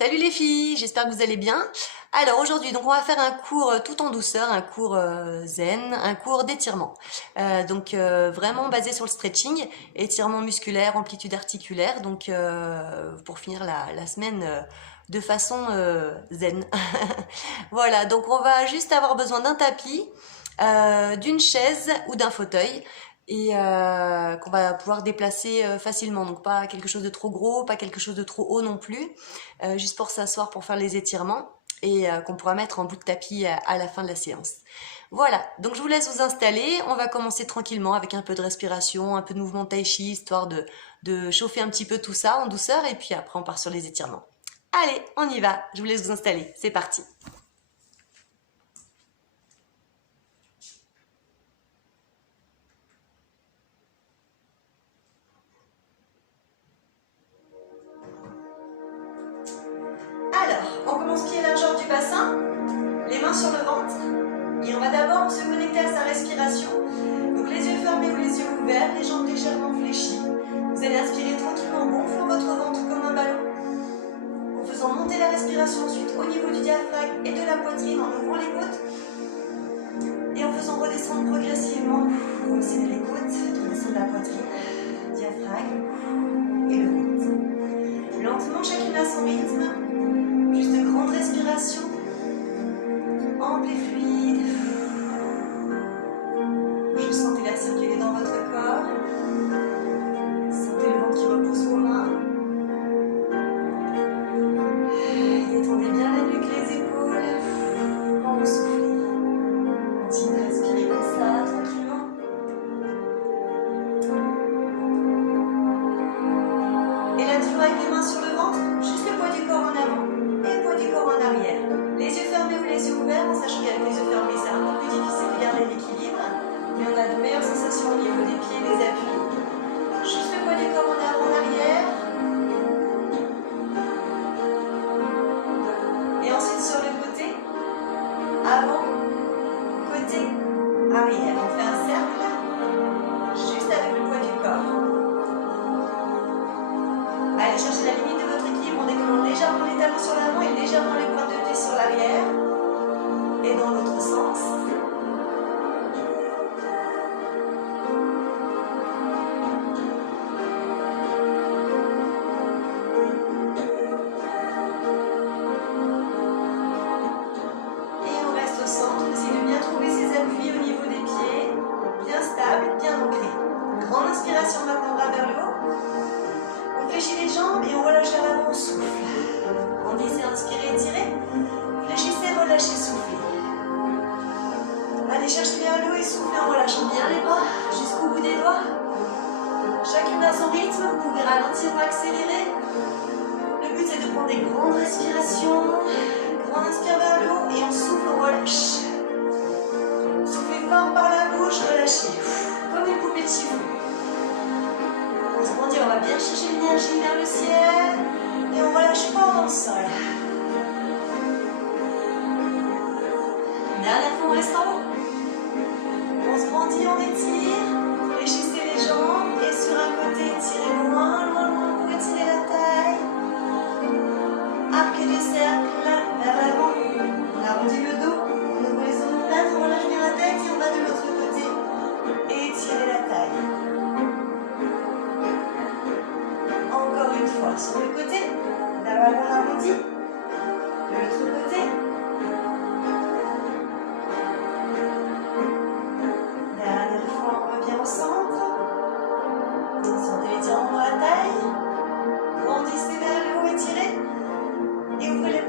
Salut les filles, j'espère que vous allez bien. Alors aujourd'hui, donc on va faire un cours tout en douceur, un cours zen, un cours d'étirement. Vraiment basé sur le stretching, étirement musculaire, amplitude articulaire, pour finir la semaine de façon zen. Voilà, donc on va juste avoir besoin d'un tapis, d'une chaise ou d'un fauteuil et qu'on va pouvoir déplacer facilement. Donc pas quelque chose de trop gros, pas quelque chose de trop haut non plus, juste pour s'asseoir pour faire les étirements et qu'on pourra mettre en bout de tapis à la fin de la séance. Voilà, donc je vous laisse vous installer. On va commencer tranquillement avec un peu de respiration, un peu de mouvement tai chi, histoire de chauffer un petit peu tout ça en douceur et puis après on part sur les étirements. Allez, on y va, je vous laisse vous installer, c'est parti. Alors, on commence pied largeur du bassin, les mains sur le ventre, et on va d'abord se connecter à sa respiration. Donc les yeux fermés ou les yeux ouverts, les jambes légèrement fléchies. Vous allez inspirer tranquillement en gonflant votre ventre comme un ballon, en faisant monter la respiration ensuite au niveau du diaphragme et de la poitrine en ouvrant les côtes, et en faisant redescendre progressivement, vous serrez les côtes, redescendre la poitrine, diaphragme et le ventre. Lentement, chacune à son rythme. Juste de grandes respirations, amples et fluides. Juste sentez l'air circuler dans votre corps. Sentez le ventre qui repose vos mains. Détendez bien la nuque, les épaules. Quand vous soufflez, continuez de respirer comme ça, tranquillement. Et là, toujours avec les mains sur le ventre, juste le poids du corps en avant. Du corps en arrière. Les yeux fermés ou les yeux ouverts, en sachant qu'avec les yeux fermés, c'est un peu plus difficile de garder l'équilibre. Mais on a de meilleures sensations au niveau des pieds et des appuis. Juste le poids du corps en avant, en arrière. Et ensuite sur le côté. Avant, côté, arrière. On fait un cercle, juste avec le poids du corps. Allez chercher la limite de votre équilibre en décollant légèrement les talons sur l'avant et légèrement les pointes de pied sur l'arrière. Et dans l'autre sens. Et on reste au centre. Essayez de bien trouver ses appuis au niveau des pieds. Bien stable, bien ancré. Grande inspiration maintenant bras vers le haut. On fléchit les jambes et on relâche à l'avant, on souffle. On essaie d'inspirer, étirer. Fléchissez, relâchez, soufflez. Allez chercher vers le haut et soufflez en relâchant bien les bras jusqu'au bout des doigts. Chacune à son rythme, vous pouvez ralentir ou accélérer. Le but c'est de prendre des grandes respirations. Grande inspire vers le haut et on souffle, on relâche. Soufflez fort par la bouche, relâchez. Comme une poupée de chiffon. On se grandit, on va bien chercher l'énergie vers le ciel. Et on relâche fort dans le sol. Dernière fois, on reste en haut. On se grandit, on étire. Fléchissez les jambes. Et sur un côté, tirez loin, loin, loin pour étirer la taille. Arc du cercle vers l'avant. On arrondit le dos. On ouvre les omoplates, on relâche bien la tête et on va de l'autre côté. Et étirez la taille. Encore une fois, sur le côté. D'abord, on arrondit. De l'autre côté. Dernière fois, on revient au centre. Sentez l'étirement dans la taille. Grandissez vers le haut, étirez. Et ouvrez les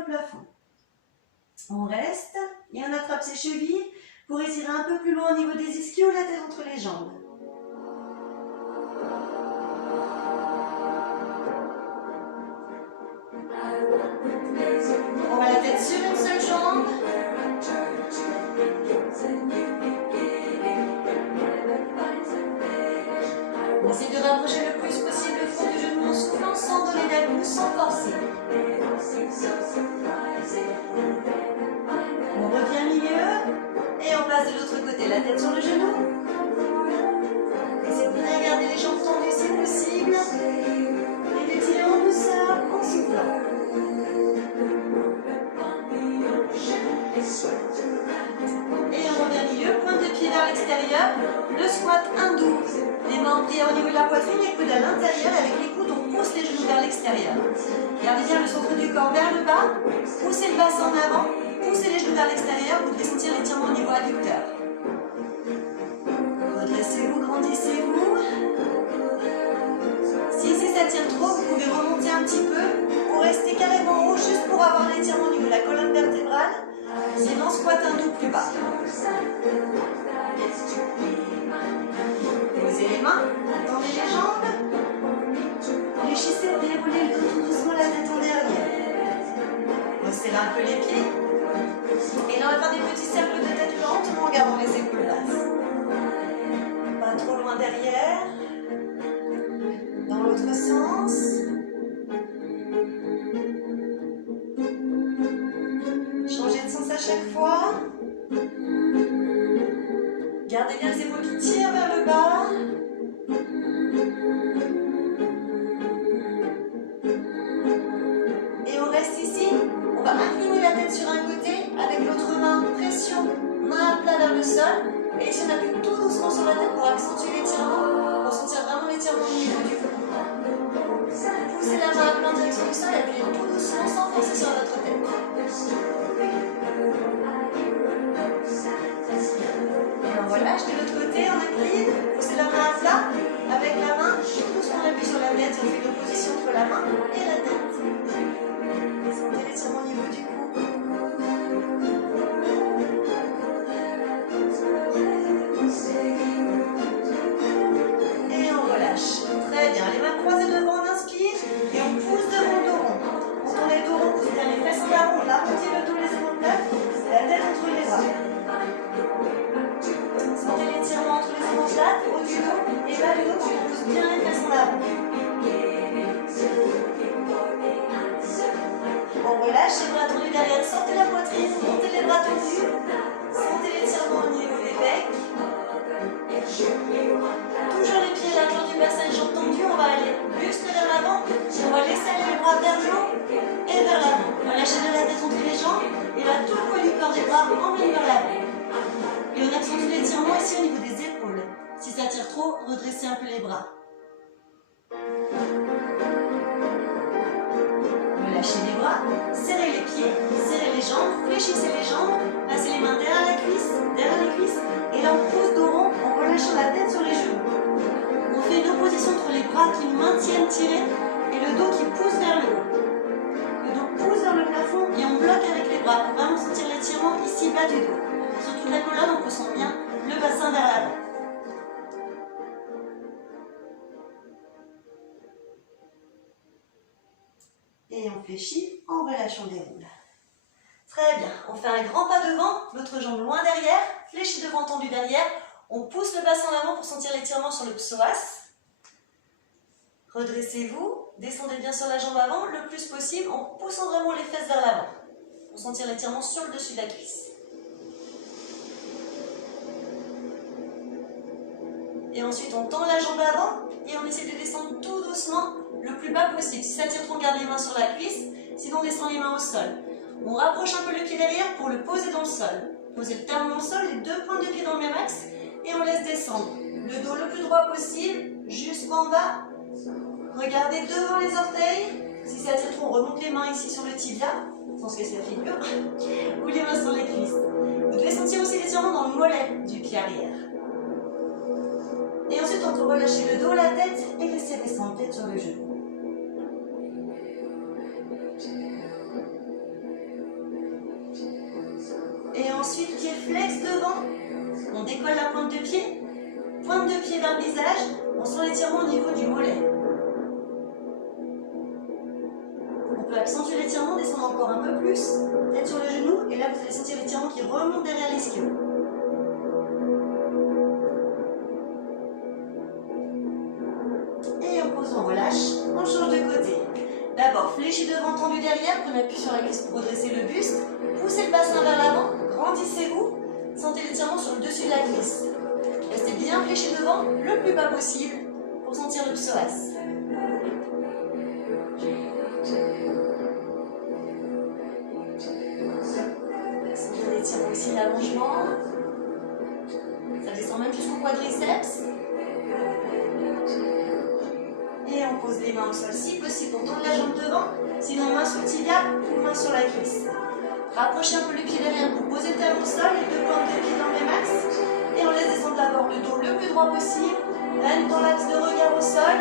le plafond. On reste et on attrape ses chevilles pour étirer un peu plus loin au niveau des ischios, la tête entre les jambes. On va la tête sur une seule jambe. On essaie de rapprocher le plus possible le fond du genou en soufflant sans donner d'à-coups, sans forcer. On revient au milieu et on passe de l'autre côté, la tête sur le genou. Essayez de bien garder les jambes tendues si possible et d'étirer en douceur en soufflant. Et on revient au milieu, pointe de pied vers l'extérieur, le squat hindou. Les mains en prière au niveau de la poitrine, les coudes à l'intérieur, avec les coudes on pousse les genoux vers l'extérieur. Gardez bien le centre du corps vers le bas, poussez le bassin en avant, poussez les genoux vers l'extérieur, vous devez sentir l'étirement au niveau adducteur. Redressez-vous, grandissez-vous. Si ici ça tire trop, vous pouvez remonter un petit peu pour rester carrément haut, juste pour avoir l'étirement au niveau de la colonne vertébrale. Sinon, squat hindou plus bas. Posez les mains, tendez les jambes. Réfléchissez à dérouler le dos tout doucement, la tête en derrière. Resserrez un peu les pieds. Et là, on va faire des petits cercles de tête lentement en gardant les épaules basses. Pas trop loin derrière. Dans l'autre sens. Changez de sens à chaque fois. Gardez bien les épaules qui tirent vers le bas. Et on reste ici. On va incliner la tête sur un côté avec l'autre main, pression, main à plat vers le sol. Et ici on appuie tout doucement sur la tête pour accentuer l'étirement, pour sentir vraiment l'étirement au niveau du cou. Poussez la main à plat en direction du sol, appuyez tout doucement sans forcer sur votre tête. Et on relâche de l'autre côté, on incline, poussez la main à plat, avec la main, tout doucement on appuie sur la tête, on fait une opposition entre la main et la tête. Sentez l'étirement au niveau du cou. Et on relâche. Très bien, les mains croisées devant, on inspire et on pousse devant le dos rond. Quand on est dos rond, vous tenez les fesses en avant, on arrondit le dos, les épaules plates, la tête entre les bras. Sentez l'étirement entre les épaules plates, haut du dos et bas du dos quand on pousse bien les fesses en avant. On relâche les bras tendus derrière, sortez la poitrine, montez les bras tendus, sentez l'étirement au niveau des pecs. Toujours les pieds largeur du bassin et jambes tendues, on va aller buste vers l'avant, on va laisser aller les bras vers le haut et vers l'avant. On va lâcher bien la tête entre les jambes et là tout le poids du corps des bras emmène vers l'avant. Et on accentue l'étirement ici au niveau des épaules. Si ça tire trop, redressez un peu les bras. Relâchez les bras, serrez les pieds, serrez les jambes, fléchissez les jambes, passez les mains derrière les cuisses, et là on pousse dos rond en relâchant la tête sur les genoux. On fait une opposition entre les bras qui maintiennent tirés et le dos qui pousse vers le haut. Le dos pousse vers le plafond et on bloque avec les bras pour vraiment sentir l'étirement ici bas du dos. Sur toute la colonne, on ressent bien le bassin vers l'avant. Et on fléchit en relâchant les roues. Très bien, on fait un grand pas devant, l'autre jambe loin derrière, fléchie devant, tendu derrière. On pousse le bassin en avant pour sentir l'étirement sur le psoas. Redressez-vous, descendez bien sur la jambe avant, le plus possible, en poussant vraiment les fesses vers l'avant, pour sentir l'étirement sur le dessus de la cuisse. Et ensuite, on tend la jambe avant et on essaie de descendre tout doucement, le plus bas possible. Si ça tire trop, on garde les mains sur la cuisse, sinon on descend les mains au sol. On rapproche un peu le pied derrière pour le poser dans le sol. Posez le talon dans le sol, les deux pointes de pied dans le même axe et on laisse descendre. Le dos le plus droit possible, jusqu'en bas. Regardez devant les orteils. Si ça tire trop, on remonte les mains ici sur le tibia, sans se casser la figure, ou les mains sur les cuisses. Vous devez sentir aussi l'étirement dans le mollet du pied arrière. Et ensuite, on peut relâcher le dos, la tête et laisser descendre tête sur le genou. flex devant, on décolle la pointe de pied vers le visage, on sent l'étirement au niveau du mollet. On peut accentuer l'étirement, descendre encore un peu plus, tête sur le genou, et là vous allez sentir l'étirement qui remonte derrière l'ischio. Et on pose, on relâche, on change de côté. D'abord, fléchis devant, tendu derrière, prenez appui sur la cuisse pour redresser le buste, poussez le bassin vers l'avant, grandissez-vous, sentez l'étirement sur le dessus de la cuisse. Restez bien fléchi devant, le plus bas possible, pour sentir le psoas. Sentez l'étirement aussi, l'allongement. Ça descend même jusqu'au quadriceps. Et on pose les mains au sol si possible pour tendre la jambe devant, sinon main sur le tibia ou main sur la cuisse. Rapprochez un peu le pied derrière pour poser le talon au sol, les deux pointes de pied dans le max. Et on laisse descendre d'abord le dos le plus droit possible, la nuque dans l'axe de regard au sol.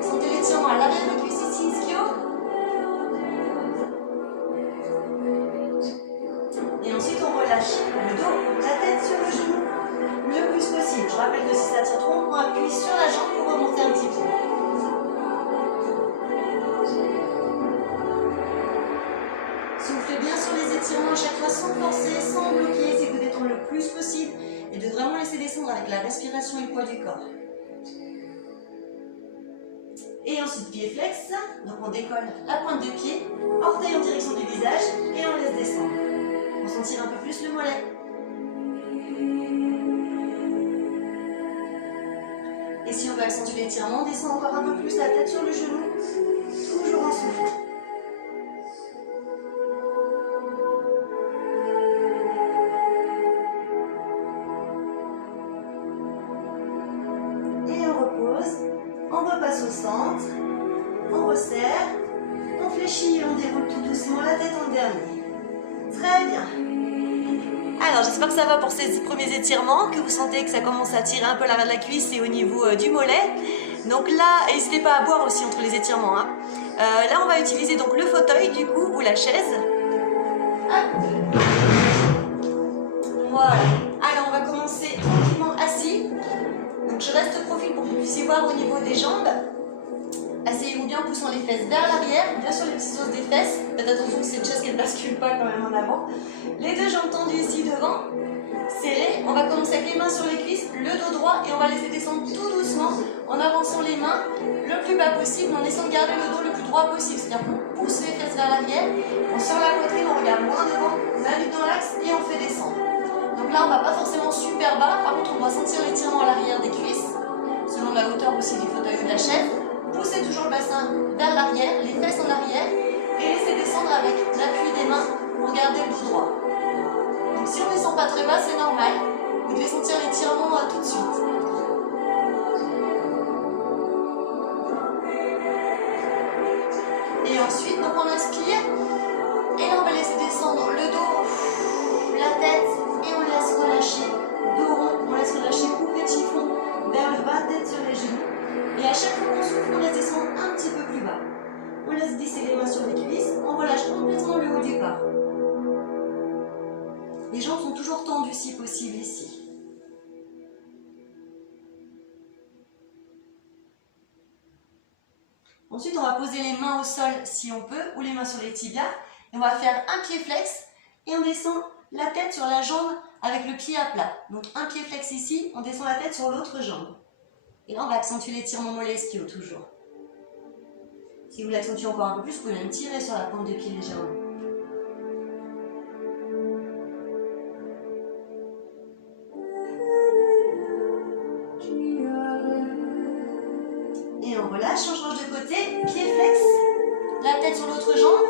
Sentez l'étirement à l'arrière de cuisse ici, ischio. Et ensuite on relâche le dos, la tête sur le genou, le plus possible. Je rappelle que si ça tire trop, on prend appui sur la jambe pour remonter un petit peu. Soufflez bien sur les étirements à chaque fois sans forcer, sans bloquer, essayez de vous détendre le plus possible et de vraiment laisser descendre avec la respiration et le poids du corps. Et ensuite pied flex, donc on décolle la pointe de pied, orteil en direction du visage et on laisse descendre. On sentir un peu plus le mollet. Et si on veut accentuer l'étirement, on descend encore un peu plus la tête sur le genou, toujours en soufflant. On repasse au centre, on resserre, on fléchit et on déroule tout doucement la tête en dernier. Très bien. Alors j'espère que ça va pour ces premiers étirements, que vous sentez que ça commence à tirer un peu l'arrière de la cuisse et au niveau du mollet. Donc là, n'hésitez pas à boire aussi entre les étirements. Hein. Là on va utiliser donc le fauteuil du coup ou la chaise. Hop. Voilà. Alors on va commencer tranquillement assis. Donc je reste profil pour que vous puissiez voir au niveau des jambes. Asseyez-vous bien en poussant les fesses vers l'arrière, bien sur les petits os des fesses. Faites attention que c'est une chaise qui ne bascule pas quand même en avant. Les deux jambes tendues ici devant, serrées. On va commencer avec les mains sur les cuisses, le dos droit et on va laisser descendre tout doucement en avançant les mains le plus bas possible, en essayant de garder le dos le plus droit possible. C'est-à-dire qu'on pousse les fesses vers l'arrière, on sort la poitrine, on regarde loin devant, la nuque dans l'axe et on fait descendre. Donc là, on ne va pas forcément super bas, par contre, on doit sentir l'étirement à l'arrière des cuisses, selon la hauteur aussi du fauteuil ou de la chaise. Poussez toujours le bassin vers l'arrière, les fesses en arrière, et laissez descendre avec l'appui des mains pour garder le dos droit. Donc si on ne descend pas très bas, c'est normal. Vous devez sentir l'étirement tout de suite. Et ensuite, donc on inspire, et là on va laisser descendre le dos, la tête, et on laisse relâcher, dos rond, on laisse relâcher coupé de chiffon vers le bas, tête sur les genoux. Et à chaque fois qu'on souffle, on laisse descendre un petit peu plus bas. On laisse glisser les mains sur les cuisses, on relâche complètement le haut du corps. Les jambes sont toujours tendues si possible ici. Ensuite, on va poser les mains au sol si on peut, ou les mains sur les tibias. Et on va faire un pied flex et on descend la tête sur la jambe avec le pied à plat. Donc un pied flex ici, on descend la tête sur l'autre jambe. Et là, on va accentuer l'étirement mollet ischio toujours. Si vous l'accentuez encore un peu plus, vous pouvez même tirer sur la pointe de pied légèrement. Et on relâche, on change de côté, pied flex, la tête sur l'autre jambe,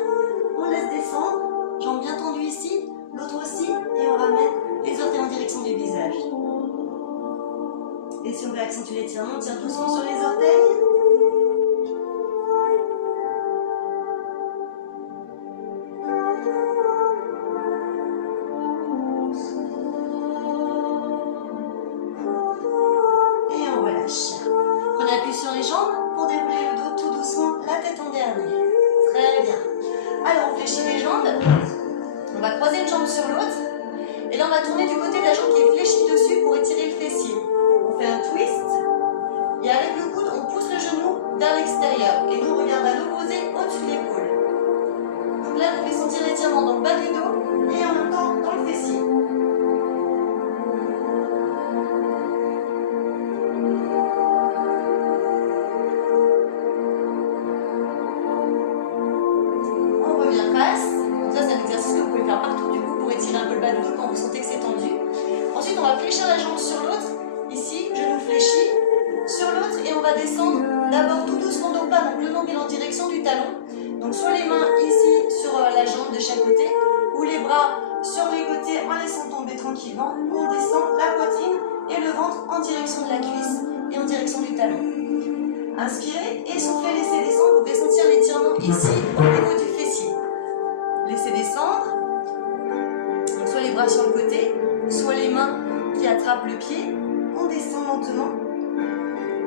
on laisse descendre, jambe bien tendue ici, l'autre aussi, et on ramène les orteils en direction du visage. Et si on veut accentuer l'étirement, on tire doucement sur les orteils. Et on relâche. Prenez appui sur les jambes pour dérouler le dos tout doucement, la tête en dernier. Très bien. Alors on fléchit les jambes. On va croiser une jambe sur l'autre. Et là on va tourner du côté de tranquillement, on descend la poitrine et le ventre en direction de la cuisse et en direction du talon. Inspirez et soufflez, laissez descendre. Vous pouvez sentir l'étirement ici au niveau du fessier. Laissez descendre. Donc, soit les bras sur le côté, soit les mains qui attrapent le pied. On descend lentement.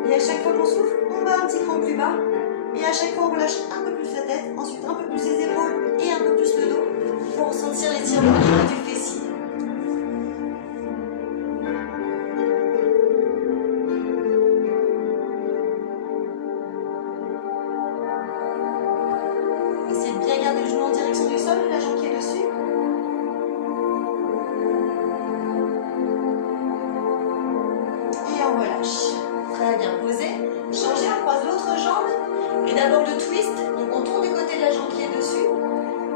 Et à chaque fois qu'on souffle, on va un petit cran plus bas. Et à chaque fois, on relâche un peu plus la tête, ensuite un peu plus les épaules et un peu plus le dos pour ressentir l'étirement au niveau du fessier. Essayez de bien garder le genou en direction du sol, la jambe qui est dessus. Et on relâche. Très bien posé. Changez, on croise l'autre jambe. Et d'abord le twist, donc on tourne du côté de la jambe qui est dessus.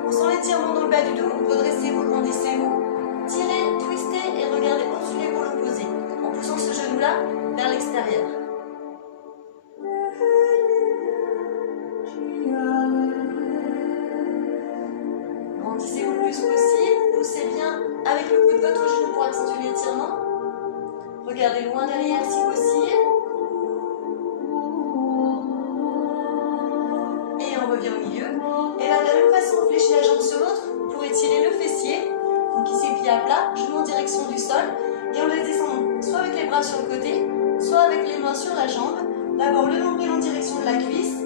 On sent l'étirement dans le bas du dos, redressez-vous, grandissez-vous. Tirez, twistez et regardez au-dessus de l'épaule opposée, en poussant ce genou-là vers l'extérieur. Grandissez-vous le plus possible, poussez bien avec le coup de votre genou pour accentuer l'étirement. Regardez loin derrière si possible. On revient au milieu. Et là, de la même façon, on fléchit la jambe sur l'autre pour étirer le fessier. Donc ici, pied à plat, genou en direction du sol. Et on laisse descendre soit avec les bras sur le côté, soit avec les mains sur la jambe. D'abord, le nombril en direction de la cuisse,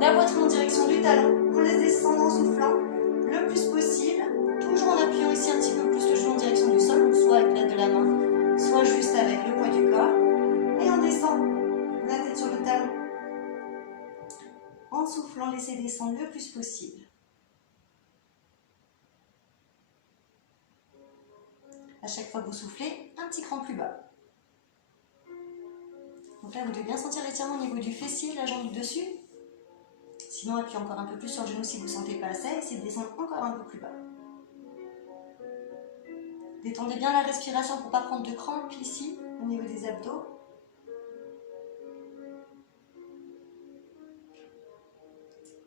la poitrine en direction du talon. On laisse descendre en soufflant le plus possible, toujours en appuyant ici un petit peu plus le genou en direction du sol, soit avec l'aide de la main, soit juste avec le poids du corps. Et on descend la tête sur le talon. En soufflant, laissez descendre le plus possible. À chaque fois que vous soufflez, un petit cran plus bas. Donc là, vous devez bien sentir l'étirement au niveau du fessier, de la jambe du dessus. Sinon, appuyez encore un peu plus sur le genou si vous ne sentez pas assez. Essayez de descendre encore un peu plus bas. Détendez bien la respiration pour ne pas prendre de crampes ici, au niveau des abdos.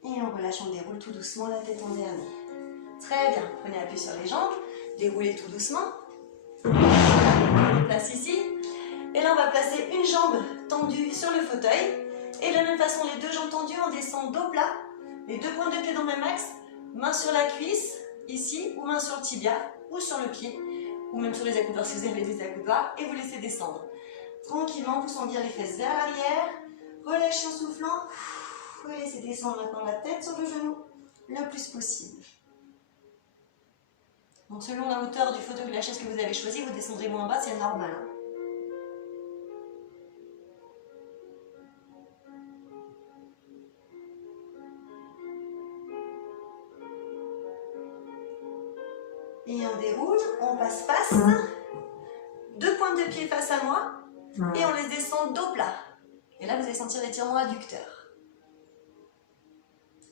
Et on relâche, on déroule tout doucement la tête en dernier. Très bien, prenez appui sur les jambes, déroulez tout doucement. On place ici. Et là, on va placer une jambe tendue sur le fauteuil. Et de la même façon, les deux jambes tendues, on descend dos plat. Les deux pointes de pied dans le même axe. Main sur la cuisse, ici, ou main sur le tibia, ou sur le pied, ou même sur les accoudoirs si vous avez des accoudoirs. Et vous laissez descendre. Tranquillement, poussant bien les fesses vers l'arrière. Relâchez en soufflant. Vous laissez descendre maintenant la tête sur le genou le plus possible. Donc selon la hauteur du fauteuil ou de la chaise que vous avez choisi, vous descendrez moins bas, c'est normal. Et on déroule, on passe face, deux pointes de pied face à moi, et on les descend dos plat. Et là, vous allez sentir l'étirement adducteur.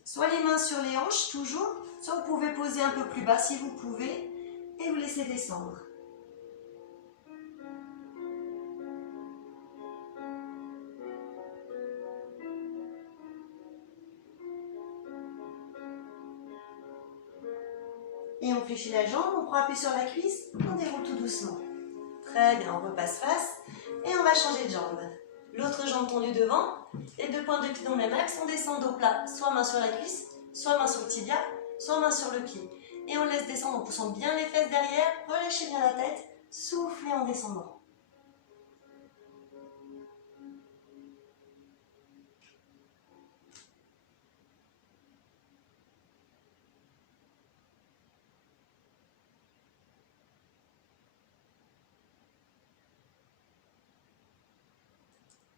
Soit les mains sur les hanches, toujours, soit vous pouvez poser un peu plus bas si vous pouvez, et vous laissez descendre. Et on fléchit la jambe, on prend appui sur la cuisse, on déroule tout doucement. Très bien, on repasse face, et on va changer de jambe. L'autre jambe tendue devant, les deux pointes de pied dans le même axe, on descend dos plat, soit main sur la cuisse, soit main sur le tibia, soit main sur le pied. Et on laisse descendre en poussant bien les fesses derrière, relâchez bien la tête, soufflez en descendant.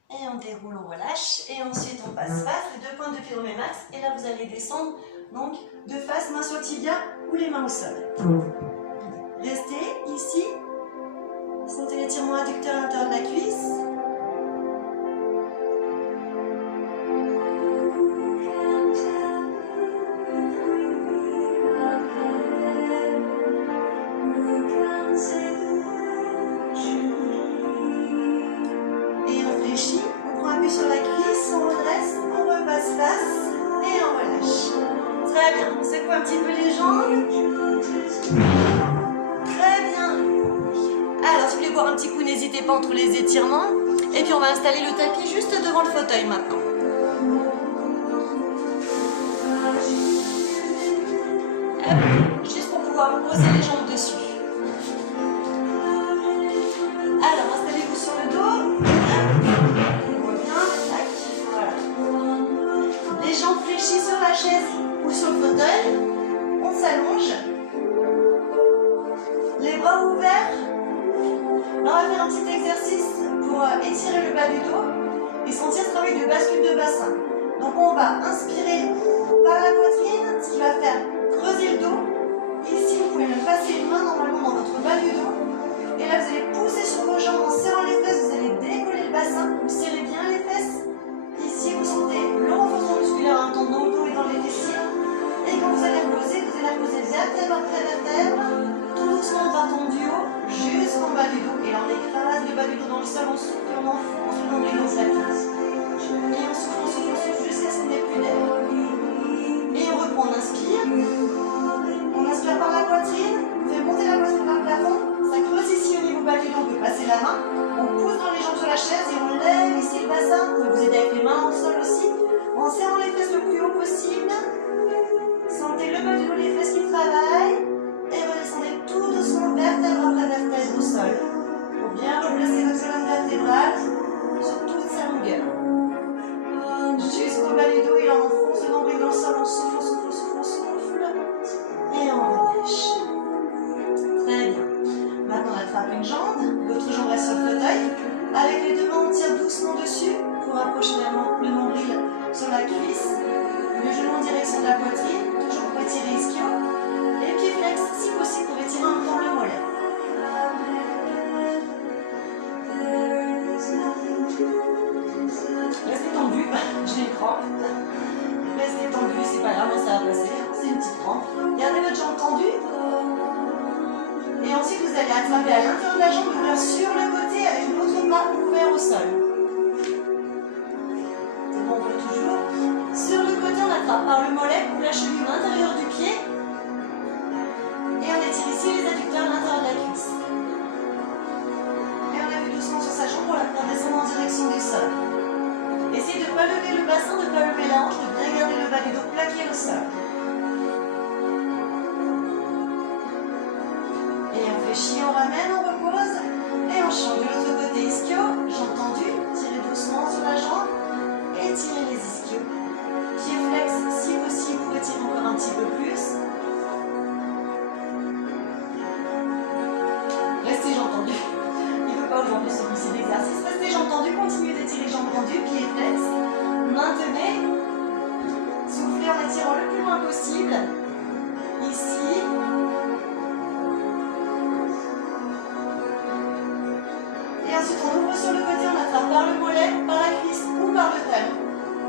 Et on déroule, on relâche. Et ensuite, on passe face, les deux pointes de pied dans le même axe. Et là, vous allez descendre, donc, de face, main sur le tibia ou les mains au sol. Restez ici. Sentez l'étirement adducteur à l'intérieur de la cuisse. Un petit peu les jambes. Très bien. si vous voulez boire un petit coup, n'hésitez pas entre les étirements. Et puis on va installer le tapis juste devant le fauteuil maintenant. Juste pour pouvoir poser les jambes dessus. Alors, installez-vous sur le dos. On voit bien. Tac, voilà. Les jambes fléchies sur la chaise ou sur le fauteuil. On s'allonge. Les bras ouverts. Là, on va faire un petit exercice pour étirer le bas du dos et sentir ce travail de bascule de bassin. Donc, on va inspirer par la poitrine, ce qui va faire creuser le dos. Ici, vous pouvez même passer une main normalement dans votre bas du dos. Et là, vous allez pousser sur vos jambes en serrant les fesses. Vous allez décoller le bassin. Vous serrez bien les fesses. Ici, vous sentez le renforcement musculaire un temps dans le dos et dans les fessiers. Et quand vous allez reposer, vous allez reposer vertèbre après vertèbre, tout doucement en partant du haut jusqu'en bas du dos. Et là, on écrase le bas du dos dans le sol, on souffle, on enfonce le nombril dans la tête. Et on souffle jusqu'à ce qu'il n'y ait plus d'air. Et on reprend, on inspire. On inspire par la poitrine, on fait monter la poitrine par le plafond. Ça creuse ici au niveau bas du dos, on peut passer la main. On pousse dans les jambes sur la chaise et on lève ici le bassin. Vous pouvez vous aider avec les mains au sol aussi. En serrant les fesses le plus haut possible. Sentez le bas du dos, les fesses qui travaillent. Et redescendez tout doucement, vertèbre après vertèbre au sol. Pour bien replacer votre colonne vertébrale sur toute sa longueur. Jusqu'au bas du dos, et là on enfonce le nombril dans le sol, on souffle, on souffle, on souffle, on souffle. Et on relâche. Très bien. Maintenant on attrape une jambe, l'autre jambe reste sur le fauteuil. Avec les deux mains, on tire doucement dessus pour rapprocher le nombril sur la cuisse. Le genou en direction de la poitrine, toujours pour étirer l'ischio. Et pied flex, si possible, pour étirer en même temps le mollet. Restez tendu, j'ai une crampe. Restez tendu, c'est pas grave, ça va passer. C'est une petite crampe. Gardez votre jambe tendue. Et ensuite, vous allez attraper à l'intérieur de la jambe, ouvrir sur le côté avec l'autre bras ouvert au sol. C'est bon, on peut toujours. Sur le côté, on attrape par le mollet ou la cheville à l'intérieur du pied. Et on étire ici les adducteurs à l'intérieur de la cuisse. Et on appuie doucement sur sa jambe pour la faire descendre en direction du sol. Essayez de ne pas lever le bassin, de ne pas lever la hanche, de bien garder le bas du dos plaqué au sol. Et on fléchit, on ramène, on repose. Et on change de l'autre côté ischio. Jambe tendue, tirez doucement sur la jambe. Et tirez les ischios. Pied flex, si possible, vous retirez encore un petit peu plus. Restez jambes tendues. Il ne faut pas aujourd'hui celui-ci d'exercice. Restez jambes tendues, continuez d'étirer jambes tendues, pied flex. Maintenez. Soufflez en étirant le plus loin possible. Ici. Et ensuite on ouvre sur le côté, on attrape par le mollet, par la cuisse ou par le talon.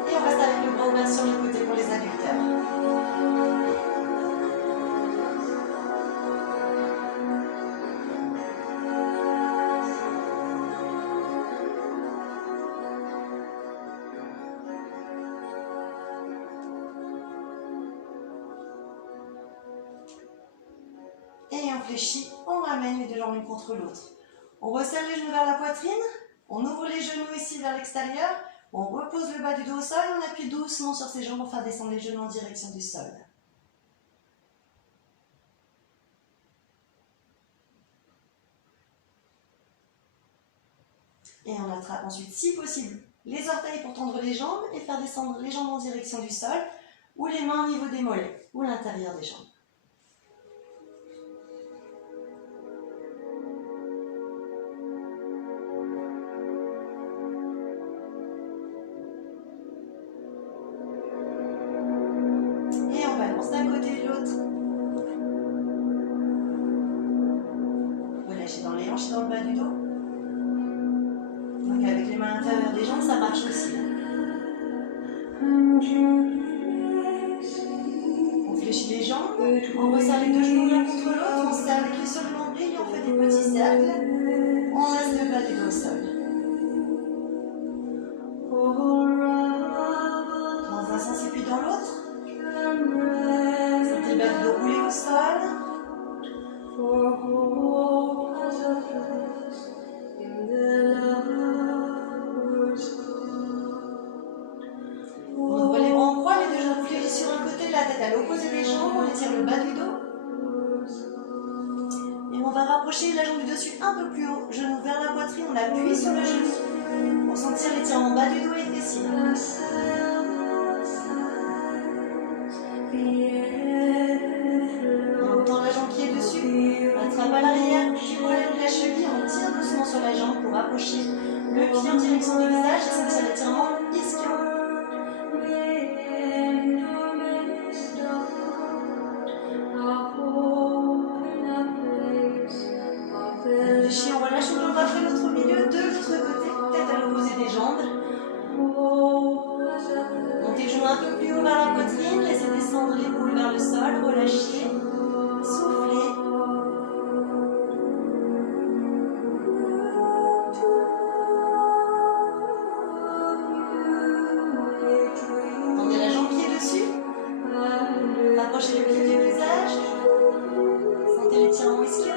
Et on reste avec le bras ouvert sur le côté pour les adducteurs. Et on fléchit, on ramène les deux jambes l'une contre l'autre. On resserre les genoux vers la poitrine, on ouvre les genoux ici vers l'extérieur, on repose le bas du dos au sol, on appuie doucement sur ses jambes pour faire descendre les genoux en direction du sol. Et on attrape ensuite, si possible, les orteils pour tendre les jambes et faire descendre les jambes en direction du sol, ou les mains au niveau des mollets, ou l'intérieur des jambes. D'un côté et de l'autre. Relâchez dans les hanches et dans le bas du dos. Donc avec les mains à l'intérieur des jambes, ça marche aussi. On fléchit les jambes, on resserre les deux genoux l'un contre l'autre, on serre les cuisses sur le nombril et on fait des petits cercles. On reste le bas du dos au sol. Dans un sens et puis dans l'autre. Sentez le bas du dos rouler au sol. va rapprocher la jambe du dessus un peu plus haut, genou vers la poitrine, on appuie sur le genou pour sentir l'étirement bas du dos et des fessiers. On tend la jambe qui est dessus, attrape à l'arrière du mollet de la cheville, on tire doucement sur la jambe pour rapprocher le pied en direction du visage et sentir l'étirement ischio. Réfléchis, on relâche une jambe après l'autre au milieu, de l'autre côté, tête à l'opposé des jambes. Montez les genoux un peu plus haut vers la poitrine, laissez descendre l'épaule vers le sol, relâchez, soufflez. Tendez la jambe qui est dessus, rapprochez le pied du visage, sentez l'étirement ischio.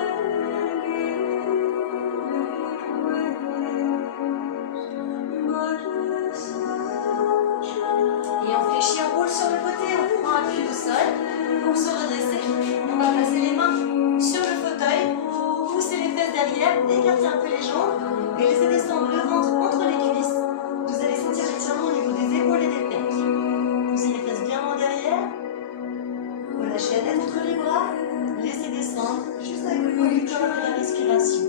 Pour se redresser, on va placer les mains sur le fauteuil, pousser les fesses derrière, écarter un peu les jambes et laisser descendre le ventre entre les cuisses. Vous allez sentir l'étirement au niveau des épaules et des pecs. Poussez les fesses bien en derrière, relâchez la tête entre les bras, laissez descendre juste avec le poids du corps et la respiration.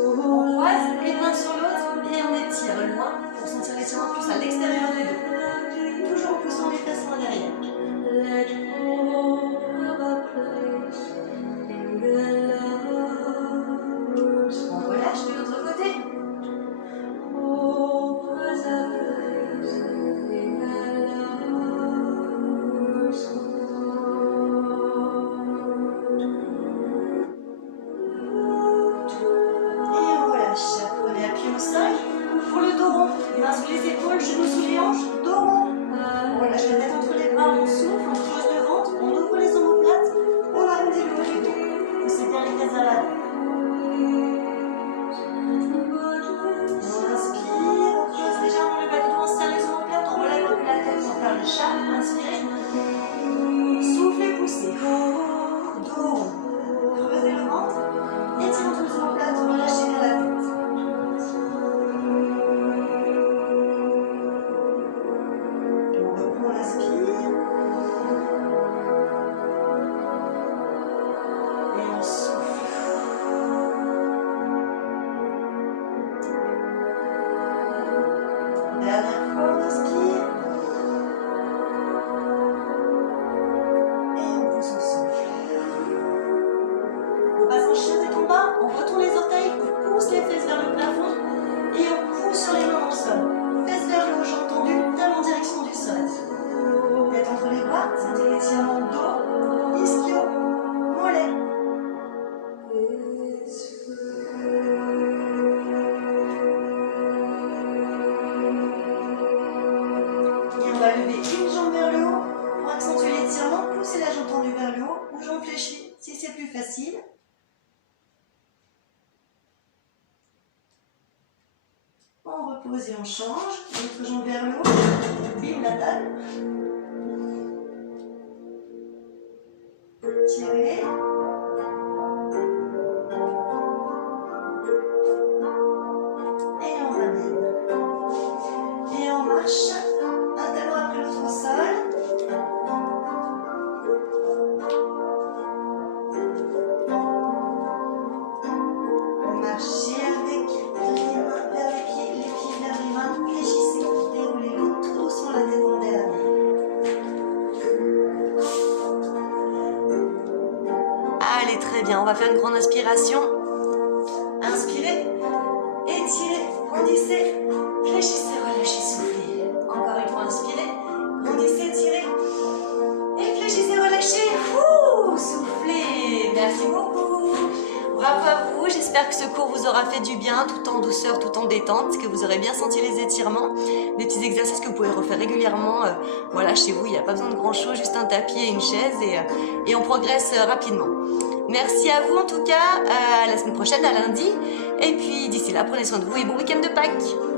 On croise les mains sur l'autre et on étire loin pour sentir l'étirement plus à l'extérieur du dos. Toujours en poussant les fesses en derrière. On relâche de l'autre côté. Pour le dos rond, mains sous les épaules, genoux sous les hanches, dos rond. On relâche la tête entre les bras, on souffle, on creuse le ventre, on ouvre les omoplates, on arrondit le haut du dos. Poussez bien les fesses à l'avant. On inspire, on creuse légèrement le bas du dos, on serre les omoplates, on relève un peu la tête sans faire le chat. Inspirez. Soufflez, poussez. Dos rond. Creusez le ventre, étirez entre les omoplates, relâchez bien la tête. Dernière fois, on inspire. Et on pousse, on souffle. On passe en chaise et combat, on retourne les orteils, on pousse les fesses vers le plafond et on pousse sur les mains dans le sol. Fesses vers le haut, jambes tendues, table en direction du sol. Tête entre les bras, sentez l'étirement dos, ischio, mollet. On va lever une jambe vers le haut pour accentuer l'étirement, pousser la jambe tendue vers le haut ou jambe fléchie si c'est plus facile. On repose et on change. L'autre jambe vers le haut, bim la table. Tirez. Et on ramène. Et on marche. Un talon après l'autre au sol. Marchez avec les mains vers les pieds vers les mains. Fléchissez, déroulez-vous tout doucement la tête en derrière. Allez, très bien. On va faire une grande inspiration. Inspirez, étirez, grandissez, fléchissez, relâchez, soufflez. Encore une fois, inspirez, grandissez, étirez. Et fléchissez, relâchez. Soufflez. Merci beaucoup. Bravo à vous. J'espère que ce cours vous aura fait du bien, tout en douceur, tout en détente, que vous aurez bien senti les étirements. Des petits exercices que vous pouvez refaire régulièrement. Voilà, chez vous, il n'y a pas besoin de grand chose, juste un tapis et une chaise et on progresse rapidement. Merci à vous en tout cas. À la semaine prochaine, à lundi. Et puis d'ici là, prenez soin de vous et bon week-end de Pâques!